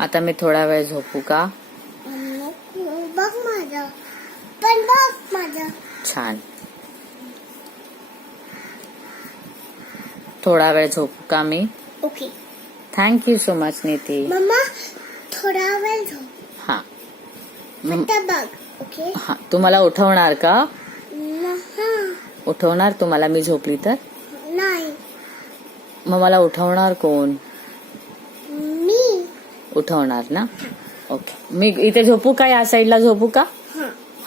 आता मी थोडा वेळ झोपू का? बघ माझं, पण बघ माझं. छान. थोडा वेळ झोपू का मी? ओके. थँक्यू सो मच नीती. मम्मा थोडा वेळ झोप. हा आता बघ. ओके. हा, तू मला उठवणार का? हा. उठवणार तुम्हाला मी झोपली तर? नाही. मग मला उठवणार कोण? मी. उठवणार ना? ओके. मी इथे झोपू का? या साईडला झोपू का?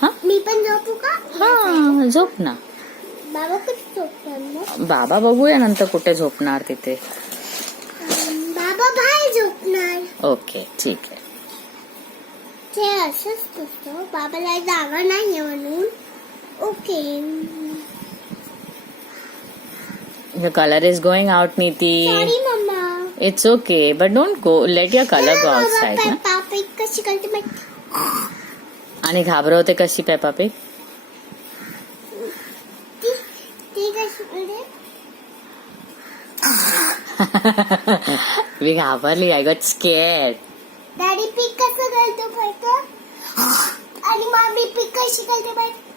हा, मी पण झोपू का? हा, झोप ना. बाबा कुठे झोपणार मग? बाबा बघूया नंतर कुठे झोपणार तिथे. बाबा बाहेर झोपणार. ओके, ठीक आहे. ते असंच असतं, बाबाला जागा नाहीये म्हणून. Okay. The color is going out, Niti. Sorry मम्मा. It's okay, but don't go. Let your color go outside. ना? पेपा पिग कशी करते माहिती? आणि घाबरवते कशी पेपा पिग? ती कशी म्हणजे? मी घाबरली. I got scared. Daddy pig कसं करतो माहिती? आणि मम्मी पिग कशी करते माहिती?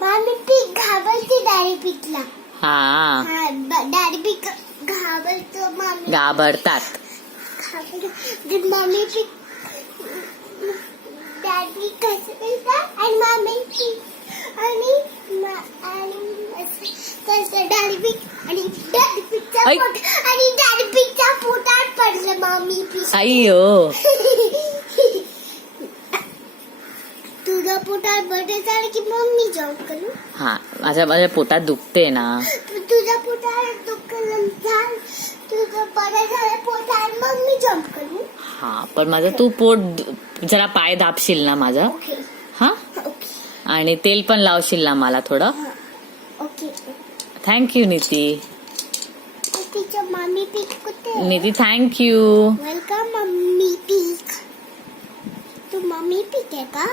मम्मी पिग घाबरते डॅडी पिगला. हा, डॅडी पिग घाबरतो. मम्मी घाबरतात. मम्मी पिग डॅडी कसं करतात आणि मम्मी पिग आणि कसं डॅडी पिग आणि डॅडी पिगचा ऐक. पोट आणि डॅडी पिगच्या पोटात पडलं मम्मी पिग. अय्यो. तुझ्या पोटात बर्थडे झालं की मम्मी जॉब करू. हा, माझ्या पोटात दुखते ना. तुझ्या पोटात दुखलं झालं, तुझं बरं झालं पोटात मम्मी जॉब करू. हा, पण माझं तू पोट जरा पाय दाबशील ना माझा. ओके. हा, ओके. आणि तेल पण लावशील ना मला थोडं. ओके. थँक्यू नीती. तिच्या मम्मी पिक कुठे? नीती थँक्यू. वेलकम मम्मी पिक. तू मम्मी पिक आहे का?